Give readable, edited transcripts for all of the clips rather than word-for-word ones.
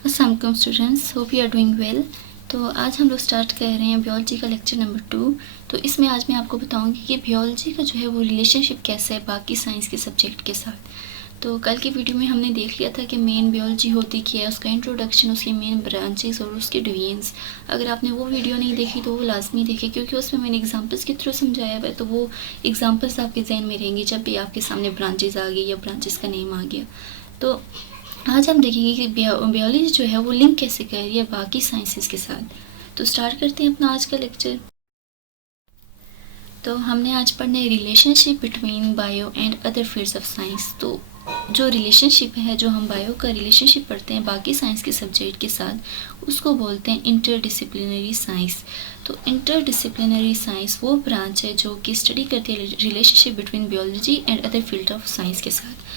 अस्सलाम students, hope you are doing well. तो आज हम लोग स्टार्ट कर रहे हैं बियोलॉजी का लेक्चर नंबर 2। तो इसमें आज मैं आपको बताऊंगी कि बियोलॉजी का जो है वो रिलेशनशिप कैसा है बाकी साइंस के सब्जेक्ट के साथ। तो कल की वीडियो में हमने देख लिया था कि मेन बियोलॉजी होती क्या है, उसका इंट्रोडक्शन, उसकी मेन ब्रांचेस और उसके डिवीजन्स। अगर आपने वो वीडियो नहीं देखी तो वो लाजमी देखें, क्योंकि उसमें मैंने एग्जांपल्स के थ्रू समझाया हुआ है। तो वो एग्जांपल्स आपके जहन में रहेंगी जब भी आपके सामने ब्रांचेस आ गई या ब्रांचेस का नेम आ गया। तो आज हम देखेंगे कि बायोलॉजी जो है वो लिंक कैसे कर रही है बाकी साइंसेस के साथ। तो स्टार्ट करते हैं अपना आज का लेक्चर। तो हमने आज पढ़ना है relationship between bio and other fields of science. तो जो रिलेशनशिप है, जो हम बायो का रिलेशनशिप पढ़ते हैं बाकी साइंस के सब्जेक्ट के साथ, उसको बोलते हैं इंटरडिसिप्लिनरी साइंस। तो इंटरडिसिप्लिनरी साइंस वो ब्रांच है जो कि स्टडी करती है relationship between biology and other field of science के साथ।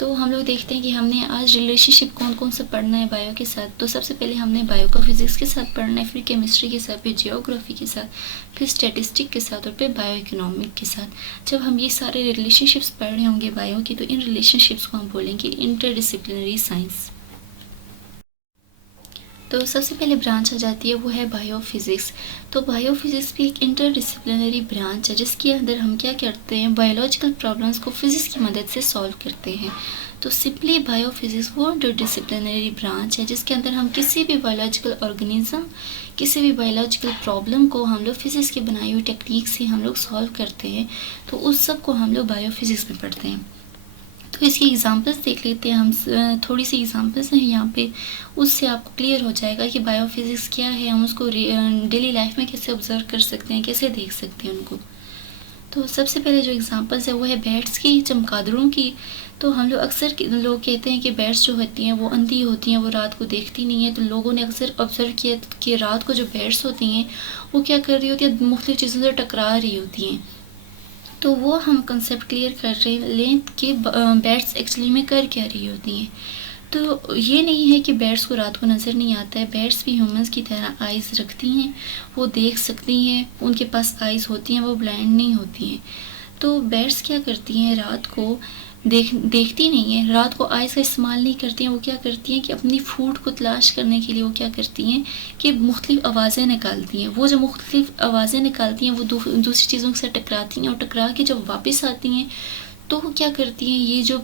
तो हम लोग देखते हैं कि हमने आज रिलेशनशिप कौन कौन सा पढ़ना है बायो के साथ। तो सबसे पहले हमने बायो का फिजिक्स के साथ पढ़ना है, फिर केमिस्ट्री के साथ, फिर जियोग्राफी के साथ, फिर स्टैटिस्टिक के साथ और फिर बायो इकोनॉमिक के साथ। जब हम ये सारे रिलेशनशिप्स पढ़ रहे होंगे बायो की, तो इन रिलेशनशिप्स को हम बोलेंगे इंटरडिसिप्लिनरी साइंस। तो सबसे पहले ब्रांच आ जाती है वो है बायोफिज़िक्स। तो बायोफिज़िक्स भी एक इंटरडिसिप्लिनरी ब्रांच है जिसके अंदर हम क्या करते हैं, बायोलॉजिकल प्रॉब्लम्स को फिज़िक्स की मदद से सॉल्व करते हैं। तो सिंपली बायोफिज़िक्स वो इंटरडिसिप्लिनरी ब्रांच है जिसके अंदर हम किसी भी बायोलॉजिकल ऑर्गेनिज्म, किसी भी बायोलॉजिकल प्रॉब्लम को हम लोग फिज़िक्स की बनाई हुई टेक्निक से हम लोग सॉल्व करते हैं। तो उस सब को हम लोग बायोफिज़िक्स में पढ़ते हैं। तो इसकी एग्जांपल्स देख लेते हैं हम। थोड़ी सी एग्जांपल्स हैं यहाँ पे, उससे आपको क्लियर हो जाएगा कि बायोफिज़िक्स क्या है, हम उसको डेली लाइफ में कैसे ऑब्जर्व कर सकते हैं, कैसे देख सकते हैं उनको। तो सबसे पहले जो एग्जांपल्स है वो है बैट्स की, चमगादड़ों की। तो हम लोग अक्सर लोग कहते हैं कि बैट्स जो होती हैं वो अंधी होती हैं, वो रात को देखती नहीं है। तो लोगों ने अक्सर ऑब्जर्व किया कि रात को जो बैट्स होती हैं वो क्या कर रही होती है, मुख्तलिफ चीज़ों से टकरा रही होती हैं। तो वो हम कंसेप्ट क्लियर कर रहे लें कि बैट्स एक्चुअली में कर क्या रही होती हैं। तो ये नहीं है कि बैट्स को रात को नज़र नहीं आता है। बैट्स भी ह्यूमंस की तरह आइज़ रखती हैं, वो देख सकती हैं, उनके पास आइज़ होती हैं, वो ब्लाइंड नहीं होती हैं। तो बैट्स क्या करती हैं, रात को देखती नहीं है, रात को आइज़ का इस्तेमाल नहीं करती हैं। वो क्या करती हैं कि अपनी फूड को तलाश करने के लिए वो क्या करती हैं कि मुख्तलिफ आवाज़ें निकालती हैं। वो जब मुख्तलिफ आवाज़ें निकालती हैं वो दूसरी चीज़ों से टकराती हैं, और टकरा के जब वापस आती हैं तो वो क्या करती हैं, ये जो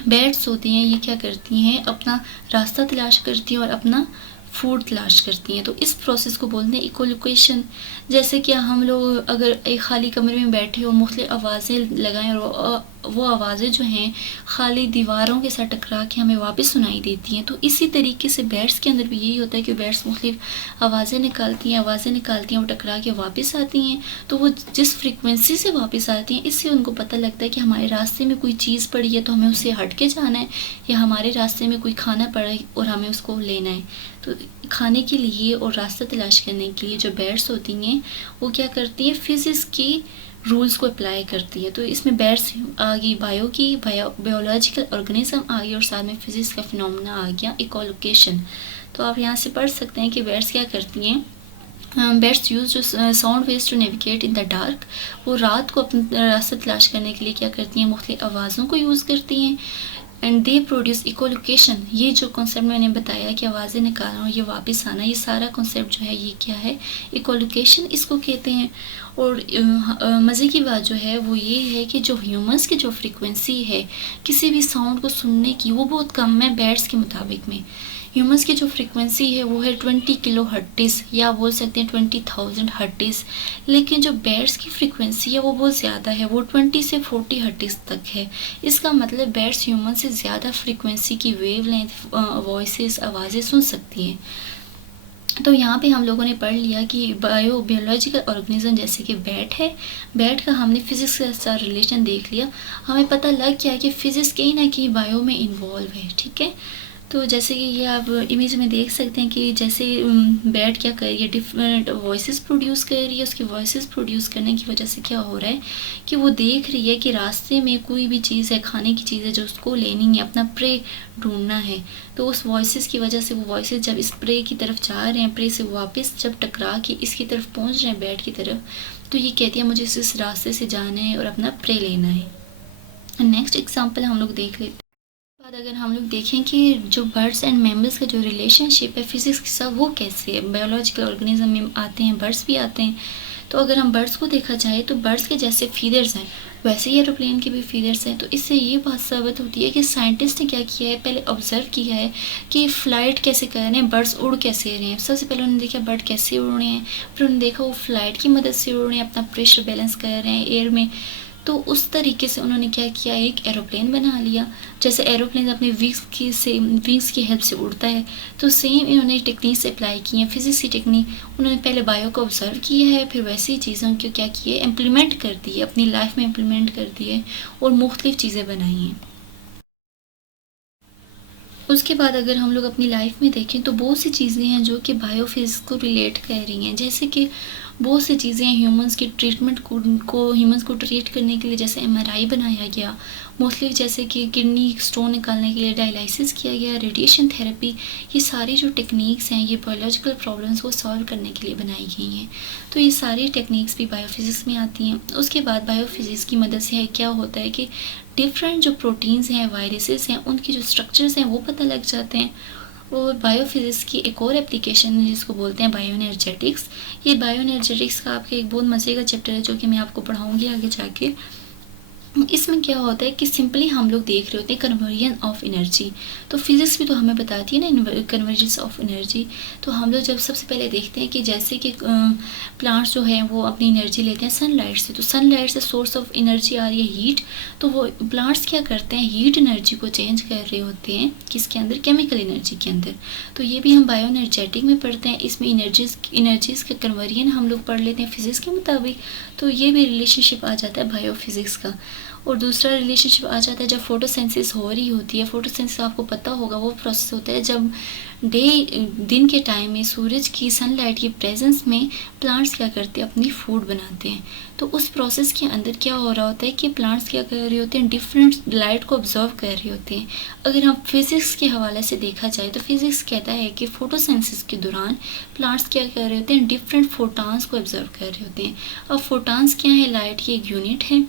बैट्स होती हैं ये क्या करती हैं, अपना रास्ता तलाश करती हैं और अपना फूड तलाश करती हैं। तो इस प्रोसेस को बोलते हैं इकोलोकेशन। जैसे कि हम लोग अगर एक खाली कमरे में बैठे हो, मुख्तलिफ आवाज़ें लगाएं और वो आवाज़ें जो हैं खाली दीवारों के साथ टकरा के हमें वापस सुनाई देती हैं। तो इसी तरीके से बैट्स के अंदर भी यही होता है कि बैट्स मुख्तलिफ आवाज़ें निकालती हैं, वो टकरा के वापस आती हैं। तो वो जिस फ्रिक्वेंसी से वापस आती हैं, इससे उनको पता लगता है कि हमारे रास्ते में कोई चीज़ पड़ी है तो हमें उससे हट के जाना है, या हमारे रास्ते में कोई खाना पड़ा है और हमें उसको लेना है। तो खाने के लिए और रास्ता तलाश करने के लिए जो बैट्स होती हैं वो क्या करती हैं, फिज़िक्स की रूल्स को अप्लाई करती है। तो इसमें बैट्स आ गई, बायोलॉजिकल ऑर्गेनिज्म आ गई, और साथ में फिज़िक्स का फिनोमेना आ गया, इकोलोकेशन। तो आप यहाँ से पढ़ सकते हैं कि बैट्स क्या करती हैं। बैट्स यूज जो sound waves to navigate in the dark. वो रात को अपना रास्ता तलाश करने के लिए क्या करती हैं, मुख्तलिफ आवाज़ों को यूज़ करती हैं। And they produce echolocation. ये जो कॉन्सेप्ट मैंने बताया कि आवाज़ें निकालना और ये वापस आना, ये सारा कॉन्सेप्ट जो है ये क्या है, इकोलोकेशन इसको कहते हैं। और मज़े की बात जो है वो ये है कि जो ह्यूमंस की जो फ्रीक्वेंसी है किसी भी साउंड को सुनने की, वो बहुत कम है बैट्स के मुताबिक में। ह्यूमंस की जो फ्रीक्वेंसी है वो है 20 किलो हर्टिज़, या बोल सकते हैं 20,000 हर्टिज़। लेकिन जो बैट्स की फ्रीक्वेंसी है वो बहुत ज़्यादा है, वो 20 से 40 हर्टिज़ तक है। इसका मतलब बैट्स ह्यूमन से ज़्यादा फ्रीक्वेंसी की वेवलेंथ वॉइसेस, आवाज़ें सुन सकती हैं। तो यहाँ पे हम लोगों ने पढ़ लिया कि बायोलॉजिकल ऑर्गेनिज्म जैसे कि बैट है, बैट का हमने फिज़िक्स के साथ रिलेशन देख लिया। हमें पता लग गया कि फ़िज़िक्स कहीं ना कहीं बायो में इन्वॉल्व है, ठीक है। तो जैसे कि ये आप इमेज में देख सकते हैं कि जैसे बैट क्या कर रही है, डिफरेंट वॉइसेस प्रोड्यूस कर रही है। उसकी वॉइसेस प्रोड्यूस करने की वजह से क्या हो रहा है कि वो देख रही है कि रास्ते में कोई भी चीज़ है, खाने की चीज़ है जो उसको लेनी है, अपना प्रे ढूंढना है। तो उस वॉइसेस की वजह से वो वॉइसेस जब इस प्रे की तरफ जा रहे हैं, प्रे से वापस जब टकरा के इसकी तरफ पहुँच रहे हैं बैट की तरफ, तो ये कहती है मुझे इस रास्ते से जाना है और अपना प्रे लेना है। नेक्स्ट एग्जाम्पल हम लोग देख लेते हैं। बाद अगर हम लोग देखें कि जो बर्ड्स एंड मैमल्स का जो रिलेशनशिप है फिजिक्स के साथ वो कैसे है, बायोलॉजिकल ऑर्गेनिज्म में आते हैं, बर्ड्स भी आते हैं। तो अगर हम बर्ड्स को देखा जाए तो बर्ड्स के जैसे फीदर्स हैं वैसे ही एरोप्लेन के भी फीदर्स हैं। तो इससे ये बात साबित होती है कि साइंटिस्ट ने क्या किया है, पहले ऑब्जर्व किया है कि फ़्लाइट कैसे कर रहे हैं, बर्ड्स उड़ कैसे रहे हैं। सबसे पहले उन्होंने देखा बर्ड कैसे उड़ रहे हैं, फिर उन्होंने देखा वो फ़्लाइट की मदद से उड़ रहे हैं, अपना प्रेशर बैलेंस कर रहे हैं एयर में। तो उस तरीके से उन्होंने क्या किया, एक एरोप्लेन बना लिया। जैसे एरोप्लेन अपने विंग्स की हेल्प से उड़ता है, तो सेम इन्होंने टेक्निक्स अप्लाई की हैं, फिजिक्स की टेक्निक। उन्होंने पहले बायो को ऑब्जर्व किया है, फिर वैसी ही चीज़ों को क्या किए, इम्प्लीमेंट कर दी है, अपनी लाइफ में इम्प्लीमेंट कर दी है और मुख्तलिफ चीज़ें बनाई हैं। उसके बाद अगर हम लोग अपनी लाइफ में देखें तो बहुत सी चीज़ें हैं जो कि बायोफिज़िक्स को रिलेट कर रही हैं। जैसे कि बहुत सी चीज़ें हैं ह्यूमंस की ट्रीटमेंट को ह्यूमंस को ट्रीट करने के लिए, जैसे एमआरआई बनाया गया, मोस्टली जैसे कि किडनी स्टोन निकालने के लिए डायलिसिस किया गया, रेडिएशन थेरेपी। ये सारी जो टेक्निक्स हैं ये बायोलॉजिकल प्रॉब्लम्स को सॉल्व करने के लिए बनाई गई हैं। तो ये सारी टेक्निक्स भी बायोफिज़िक्स में आती हैं। उसके बाद बायोफिज़िक्स की मदद से क्या होता है कि डिफरेंट जो प्रोटीन्स हैं, वायरसेस हैं, उनके जो स्ट्रक्चर्स हैं वो पता लग जाते हैं। और बायोफिज़िक्स की एक और एप्लीकेशन है जिसको बोलते हैं बायोएनर्जेटिक्स। ये बायोएनर्जेटिक्स का आपके एक बहुत मज़े का चैप्टर है जो कि मैं आपको पढ़ाऊँगी आगे जाके। इसमें क्या होता है कि सिंपली हम लोग देख रहे होते हैं कन्वर्जन ऑफ एनर्जी। तो फिज़िक्स भी तो हमें बताती है ना कन्वर्जेंस ऑफ एनर्जी। तो हम लोग जब सबसे पहले देखते हैं कि जैसे कि प्लांट्स जो हैं वो अपनी एनर्जी लेते हैं सनलाइट से। तो सनलाइट से सोर्स ऑफ एनर्जी आ रही है हीट। तो वो प्लांट्स क्या करते हैं, हीट एनर्जी को चेंज कर रहे होते हैं किसके अंदर, केमिकल एनर्जी के अंदर। तो ये भी हम बायो एनर्जेटिक में पढ़ते हैं। इसमें एनर्जीज़ का कन्वर्जन हम लोग पढ़ लेते हैं फिज़िक्स के मुताबिक। तो ये भी रिलेशनशिप आ जाता है बायोफिज़िक्स का। और दूसरा रिलेशनशिप आ जाता है जब फोटोसिंथेसिस हो रही होती है। फोटोसिंथेसिस आपको पता होगा वो प्रोसेस होता है जब दिन के टाइम में सूरज की सनलाइट की प्रेजेंस में प्लांट्स क्या करते हैं, अपनी फूड बनाते हैं। तो उस प्रोसेस के अंदर क्या हो रहा होता है कि प्लांट्स क्या कर रहे होते हैं, डिफरेंट लाइट को ऑब्जर्व कर रहे होते हैं। अगर हम फिज़िक्स के हवाले से देखा जाए तो फिज़िक्स कहता है कि फोटोसिंथेसिस के दौरान प्लांट्स क्या कर रहे होते हैं, डिफरेंट फोटॉन्स को ऑब्जर्व कर रहे होते हैं। अब फोटॉन्स क्या है, लाइट की एक यूनिट है।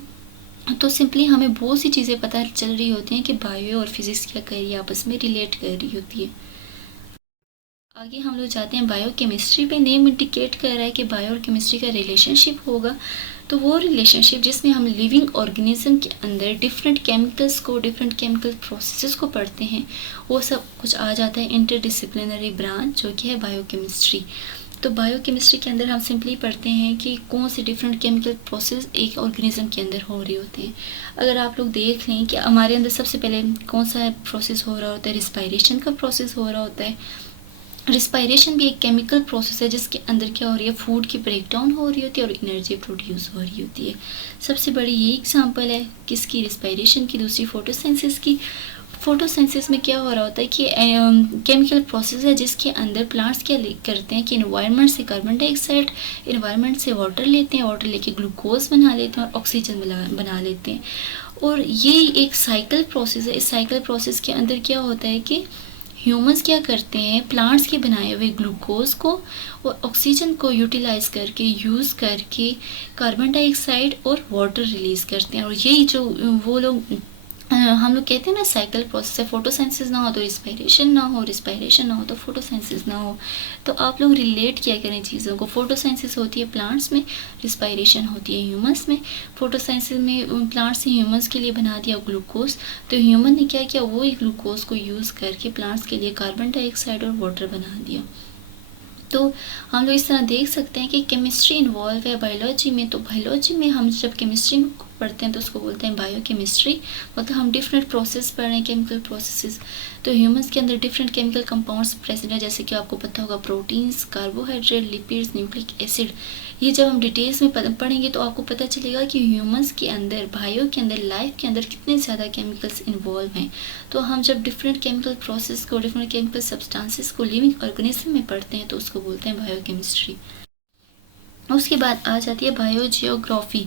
तो सिंपली हमें बहुत सी चीज़ें पता चल रही होती हैं कि बायो और फिज़िक्स क्या कर रही है, आपस में रिलेट कर रही होती है। आगे हम लोग जाते हैं बायो केमिस्ट्री पे। नेम इंडिकेट कर रहा है कि बायो और केमिस्ट्री का रिलेशनशिप होगा। तो वो रिलेशनशिप जिसमें हम लिविंग ऑर्गेनिज्म के अंदर डिफरेंट केमिकल्स को, डिफरेंट केमिकल प्रोसेसेस को पढ़ते हैं, वो सब कुछ आ जाता है इंटरडिसिप्लिनरी ब्रांच जो कि है बायोकेमिस्ट्री। तो बायोकेमिस्ट्री के अंदर हम सिंपली पढ़ते हैं कि कौन से डिफरेंट केमिकल प्रोसेस एक ऑर्गेनिज्म के अंदर हो रहे होते हैं। अगर आप लोग देख लें कि हमारे अंदर सबसे पहले कौन सा प्रोसेस हो रहा होता है, रिस्पायरेशन का प्रोसेस हो रहा होता है। रिस्पायरेशन भी एक केमिकल प्रोसेस है जिसके अंदर क्या हो रही है, फूड की ब्रेकडाउन हो रही होती है और एनर्जी प्रोड्यूस हो रही होती है। सबसे बड़ी ये एग्जांपल है किसकी, रिस्पायरेशन की। दूसरी फोटोसिंथेसिस की। फोटोसिंथेसिस में क्या हो रहा होता है कि केमिकल प्रोसेस है जिसके अंदर प्लांट्स क्या करते हैं कि इन्वायरमेंट से कार्बन डाइऑक्साइड, इन्वायरमेंट से वाटर लेते हैं, वाटर लेके ग्लूकोज बना लेते हैं और ऑक्सीजन बना लेते हैं। और ये एक साइकिल प्रोसेस है। इस साइकिल प्रोसेस के अंदर क्या होता है कि ह्यूमंस क्या करते हैं, प्लांट्स के बनाए हुए ग्लूकोज को और ऑक्सीजन को यूटिलाइज करके, यूज़ करके कार्बन डाइऑक्साइड और वाटर रिलीज़ करते हैं। और यही जो वो लोग हम लोग कहते हैं ना साइकिल प्रोसेस है। फोटोसिंथेसिस ना हो तो रिस्पायरेशन ना हो, रिस्पायरेशन ना हो तो फोटोसिंथेसिस ना हो। तो आप लोग रिलेट किया करें चीज़ों को। फोटोसिंथेसिस होती है प्लांट्स में, रिस्पायरेशन होती है ह्यूमंस में। फोटोसिंथेसिस में प्लांट्स ने ह्यूमंस के लिए बना दिया ग्लूकोज, तो ह्यूमन ने क्या किया, वही ग्लूकोज को यूज़ करके प्लांट्स के लिए कार्बन डाइऑक्साइड और वाटर बना दिया। तो हम लोग इस तरह देख सकते हैं कि केमिस्ट्री इन्वॉल्व है बायोलॉजी में। तो बायोलॉजी में हम जब केमिस्ट्री को पढ़ते हैं तो उसको बोलते हैं बायो केमिस्ट्री। मतलब हम डिफरेंट प्रोसेस पढ़ रहे हैं, केमिकल प्रोसेसेस। तो ह्यूमंस के अंदर डिफरेंट केमिकल कंपाउंड्स प्रेजेंट है, जैसे कि आपको पता होगा proteins, carbohydrate, lipids, nucleic acid. ये जब हम डिटेल्स में पढ़ेंगे तो आपको पता चलेगा कि ह्यूमंस के अंदर, बायो के अंदर, लाइफ के अंदर कितने ज़्यादा केमिकल्स इन्वॉल्व हैं। तो हम जब डिफरेंट केमिकल प्रोसेस को, डिफरेंट केमिकल सब्सटेंसेस को लिविंग ऑर्गेनिज्म में पढ़ते हैं तो उसको बोलते हैं बायोकेमिस्ट्री। उसके बाद आ जाती है बायो जियोग्राफी।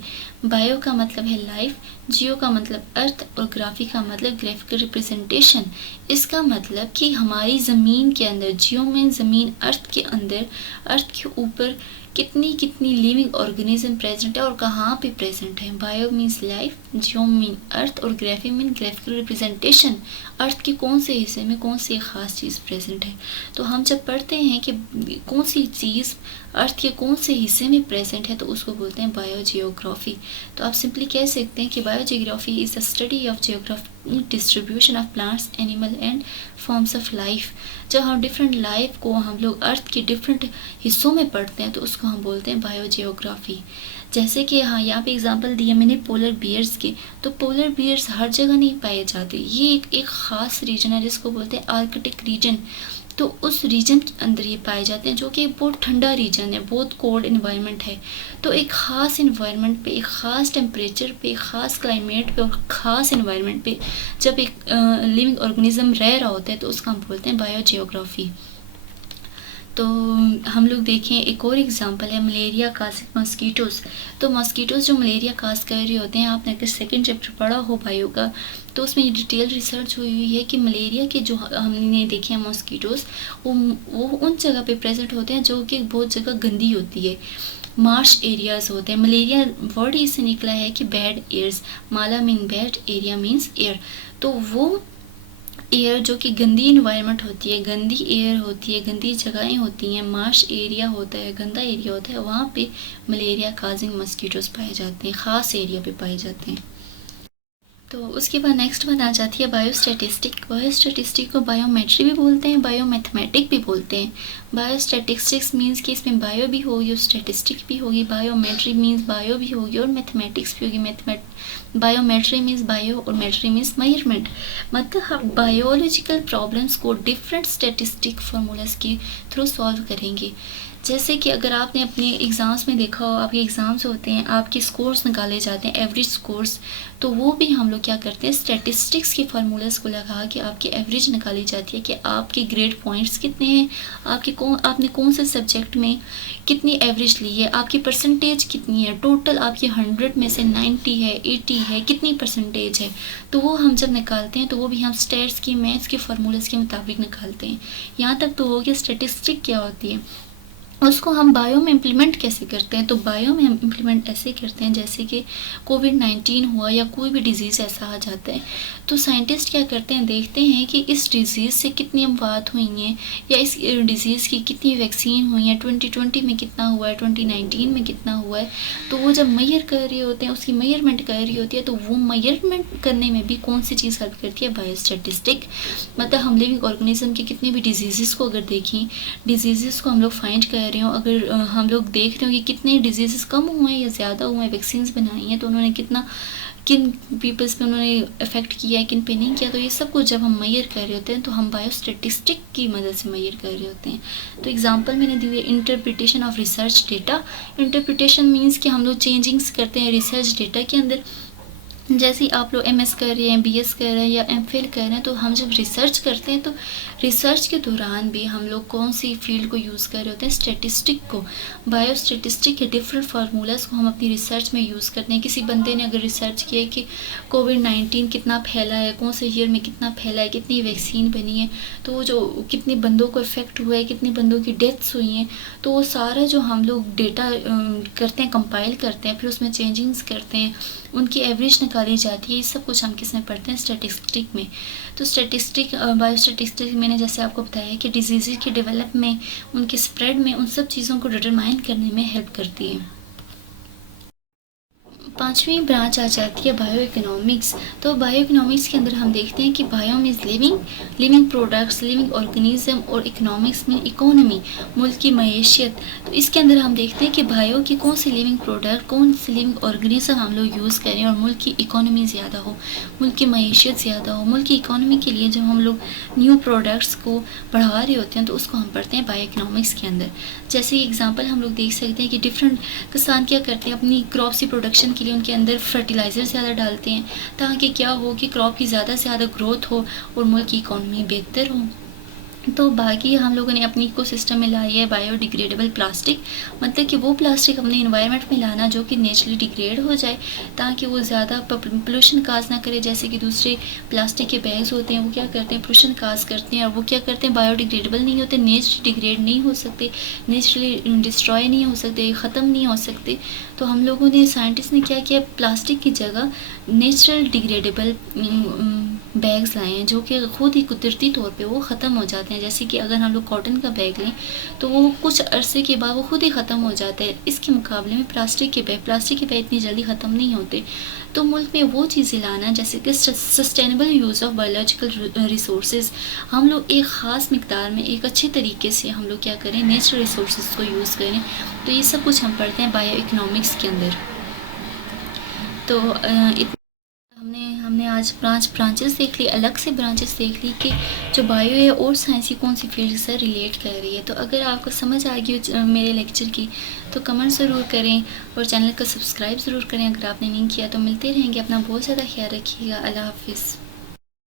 बायो का मतलब है लाइफ, जियो का मतलब अर्थ और ग्राफी का मतलब ग्राफिकल रिप्रेजेंटेशन। इसका मतलब कि हमारी ज़मीन के अंदर, जियो में ज़मीन, अर्थ के अंदर, अर्थ के ऊपर कितनी कितनी लिविंग ऑर्गेनिज्म प्रेजेंट है और कहाँ पे प्रेजेंट है। बायो मीन्स लाइफ, जियो मीन अर्थ और ग्राफी मीन ग्राफिकल रिप्रेजेंटेशन, अर्थ के कौन से हिस्से में कौन सी ख़ास चीज़ प्रेजेंट है। तो हम जब पढ़ते हैं कि कौन सी चीज़ अर्थ के कौन से हिस्से में प्रेजेंट है तो उसको बोलते हैं बायोजियोग्राफी। तो आप सिंपली कह सकते हैं कि biogeography is the study of geography distribution of plants, animal and forms of life. जब हम डिफरेंट लाइफ को हम लोग अर्थ के डिफरेंट हिस्सों में पढ़ते हैं तो उसको हम बोलते हैं बायोजियोग्राफी। जैसे कि हाँ, यहाँ पे एग्जांपल दिया मैंने पोलर बियर्स के, तो पोलर बियर्स हर जगह नहीं पाए जाते, ये एक ख़ास रीजन है जिसको बोलते हैं आर्कटिक रीजन। तो उस रीजन के अंदर ये पाए जाते हैं जो कि बहुत ठंडा रीजन है, बहुत कोल्ड इन्वायरमेंट है। तो एक ख़ास इन्वायरमेंट पे, एक ख़ास टेम्परेचर पे, एक ख़ास क्लाइमेट पे और ख़ास इन्वायरमेंट पे जब एक लिविंग ऑर्गेनिज्म रह रहा होता है तो उसका हम बोलते हैं बायोजियोग्राफी। तो हम लोग देखें एक और एग्जांपल है मलेरिया काजिंग मस्कीटोज़। तो मस्कीटोज़ जो मलेरिया काज कर रहे होते हैं, आपने अगर सेकंड चैप्टर पढ़ा हो बायो का तो उसमें डिटेल रिसर्च हुई हुई है कि मलेरिया के जो हमने देखे हैं मस्कीटोज़ वो उन जगह पे प्रेजेंट होते हैं जो कि बहुत जगह गंदी होती है, मार्श एरियाज़ होते हैं। मलेरिया वर्ड इससे निकला है कि बैड एयर्स, माला मीन बैड, एरिया मीन्स एयर। तो वो एयर जो कि गंदी इन्वायरमेंट होती है, गंदी एयर होती है, गंदी जगहें होती हैं, मार्श एरिया होता है, गंदा एरिया होता है, वहाँ पे मलेरिया काजिंग मस्कीटोज़ पाए जाते हैं, ख़ास एरिया पे पाए जाते हैं। तो उसके बाद नेक्स्ट बात आ जाती है बायोस्टैटिस्टिक। बायोस्टैटिस्टिक को बायोमेट्री भी बोलते हैं, बायोमैथमेटिक भी बोलते हैं। बायोस्टैटिस्टिक्स मीन्स कि इसमें बायो भी होगी और स्टैटिस्टिक भी होगी, बायोमेट्री मीन्स बायो भी होगी और मैथमेटिक्स भी होगी। बायोमेट्री मीन्स बायो और मेट्री मीन्स मेजरमेंट। मतलब हम बायोलॉजिकल प्रॉब्लम्स को डिफरेंट स्टैटिस्टिक फार्मूलाज के थ्रू सॉल्व करेंगे। जैसे कि अगर आपने अपने एग्ज़ाम्स में देखा हो, आपके एग्ज़ाम्स होते हैं, आपके स्कोर्स निकाले जाते हैं, एवरेज स्कोर्स, तो वो भी हम लोग क्या करते हैं, स्टैटिस्टिक्स के फार्मूलाज को लगा के आपकी एवरेज निकाली जाती है कि आपके ग्रेड पॉइंट्स कितने हैं, आपने कौन से सब्जेक्ट में कितनी एवरेज ली है, आपकी परसेंटेज कितनी है, टोटल आपकी 100 में से 90 है, 80 है, कितनी परसेंटेज है। तो वो हम जब निकालते हैं तो वो भी हम स्टैट्स की, मैथ्स के फार्मूलाज के मुताबिक निकालते हैं। यहाँ तक तो हो गया स्टैटिस्टिक क्या होती है। उसको हम बायो में इम्प्लीमेंट कैसे करते हैं, तो बायो में हम इम्प्लीमेंट ऐसे करते हैं जैसे कि कोविड-19 हुआ या कोई भी डिज़ीज़ ऐसा आ जाता है तो साइंटिस्ट क्या करते हैं, देखते हैं कि इस डिज़ीज़ से कितनी अमवात हुई हैं या इस डिज़ीज़ की कितनी वैक्सीन हुई हैं, 2020 में कितना हुआ है, 2019 में कितना हुआ है। तो वो जब मैयर कर रहे होते हैं, उसकी मैयरमेंट कर रही होती है, तो वो मैयरमेंट करने में भी कौन सी चीज़ हेल्प करती है, बायोस्टैटिस्टिक। मतलब हम लिविंग ऑर्गेनिज्म के कितने भी डिजीज़ को अगर देखें, डिजीज़ को हम लोग फाइंड कर रहे हो, अगर हम लोग देख रहे हो कि कितने डिजीज़ कम हुए हैं या ज़्यादा हुए हैं, वैक्सीन्स बनाई हैं तो उन्होंने कितना, किन पीपल्स पे उन्होंने इफ़ेक्ट किया है, किन पे नहीं किया, तो ये सब कुछ जब हम मैयर कर रहे होते हैं तो हम बायोस्टैटिस्टिक की मदद से मैयर कर रहे होते हैं। तो एग्जांपल मैंने दी है interpretation of research data. Interpretation means कि हम लोग चेंजिंग्स करते हैं रिसर्च डेटा के अंदर। जैसे ही आप लोग एमएस कर रहे हैं, बीएस कर रहे हैं या एमफिल कर रहे हैं, तो हम जब रिसर्च करते हैं तो रिसर्च के दौरान भी हम लोग कौन सी फील्ड को यूज़ कर रहे होते हैं, स्टैटिस्टिक को। बायोस्टैटिस्टिक के डिफरेंट फार्मूलाज को हम अपनी रिसर्च में यूज़ करते हैं। किसी बंदे ने अगर रिसर्च किया कि कोविड-19 कितना फैला है, कौन से ईयर में कितना फैला है, कितनी वैक्सीन बनी है, तो वो जो कितने बंदों को इफ़ेक्ट हुआ है, कितने बंदों की डेथ्स हुई हैं, तो वो सारा जो हम लोग डेटा करते हैं, कंपाइल करते हैं, फिर उसमें चेंजिंग्स करते हैं, उनकी एवरेज निकाली जाती है। ये सब कुछ हम किस में पढ़ते हैं, स्टैटिस्टिक में। तो स्टैटिस्टिक, बायोस्टैटिस्टिक मैंने जैसे आपको बताया कि डिजीज़ के डेवलप में, उनके स्प्रेड में, उन सब चीज़ों को डिटरमाइन करने में हेल्प करती है। पांचवी ब्रांच आ जाती है बायो इकोनॉमिक्स। तो बायो इकोनॉमिक्स के अंदर हम देखते हैं कि bio means living products, living organism, और इकोनॉमिक्स में इकोनॉमी, मुल्क की मईशत। तो इसके अंदर हम देखते हैं कि बायो की कौन सी लिविंग प्रोडक्ट, कौन सी लिविंग ऑर्गेनिज्म हम लोग यूज़ करें और मुल्क की इकोनॉमी ज़्यादा हो, मुल्क की मईशत ज़्यादा हो। मुल्क की इकोनॉमी के लिए जब हम लोग न्यू प्रोडक्ट्स को बढ़ा रहे होते हैं तो उसको हम पढ़ते हैं बायो इकोनॉमिक्स के अंदर। जैसे एग्जाम्पल हम लोग देख सकते हैं कि डिफरेंट किसान क्या करते हैं, अपनी क्रॉप्स की प्रोडक्शन के लिए उनके अंदर फर्टिलाइज़र ज़्यादा डालते हैं ताकि क्या हो कि क्रॉप की ज़्यादा से ज़्यादा ग्रोथ हो और मुल्क की इकॉनमी बेहतर हो। तो बाकी हम लोगों ने अपनी इकोसिस्टम में लाई है बायोडिग्रेडेबल प्लास्टिक, मतलब कि वो प्लास्टिक अपने इन्वायरमेंट में लाना जो कि नेचुरली डिग्रेड हो जाए, ताकि वो ज़्यादा पोल्यूशन काज ना करे। जैसे कि दूसरे प्लास्टिक के बैग्स होते हैं, वो क्या करते हैं, पोल्यूशन काज करते हैं, और वो क्या करते हैं, बायोडिग्रेडेबल नहीं होते, नेचुरली डिग्रेड नहीं हो सकते, नेचुरली डिस्ट्रॉय नहीं हो सकते, ख़त्म नहीं हो सकते। तो हम लोगों ने, साइंटिस्ट ने क्या किया, प्लास्टिक की जगह नेचुरल डिग्रेडेबल बैग्स लाए हैं, जो कि ख़ुद ही कुदरती तौर पे वो ख़त्म हो जाते हैं। जैसे कि अगर हम लोग कॉटन का बैग लें तो वो कुछ अरसे के बाद वो खुद ही ख़त्म हो जाता है। इसके मुकाबले में प्लास्टिक के बैग इतनी जल्दी ख़त्म नहीं होते। तो मुल्क में वो चीज़ें लाना, जैसे कि sustainable use of biological resources, हम लोग एक ख़ास मिकदार में एक अच्छे तरीके से हम लोग क्या करें, नेचुरल रिसोर्सेज को यूज़ करें। तो ये सब कुछ हम पढ़ते हैं बायो इकोनॉमिक्स के अंदर। तो हमने हमने आज ब्रांचेस देख ली, अलग से ब्रांचेस देख ली कि जो बायो है और साइंस की कौन सी फील्ड से रिलेट कर रही है। तो अगर आपको समझ आ गई मेरे लेक्चर की, तो कमेंट ज़रूर करें और चैनल को सब्सक्राइब ज़रूर करें अगर आपने नहीं किया। तो मिलते रहेंगे, अपना बहुत ज़्यादा ख्याल रखिएगा। अल्लाह हाफिज़।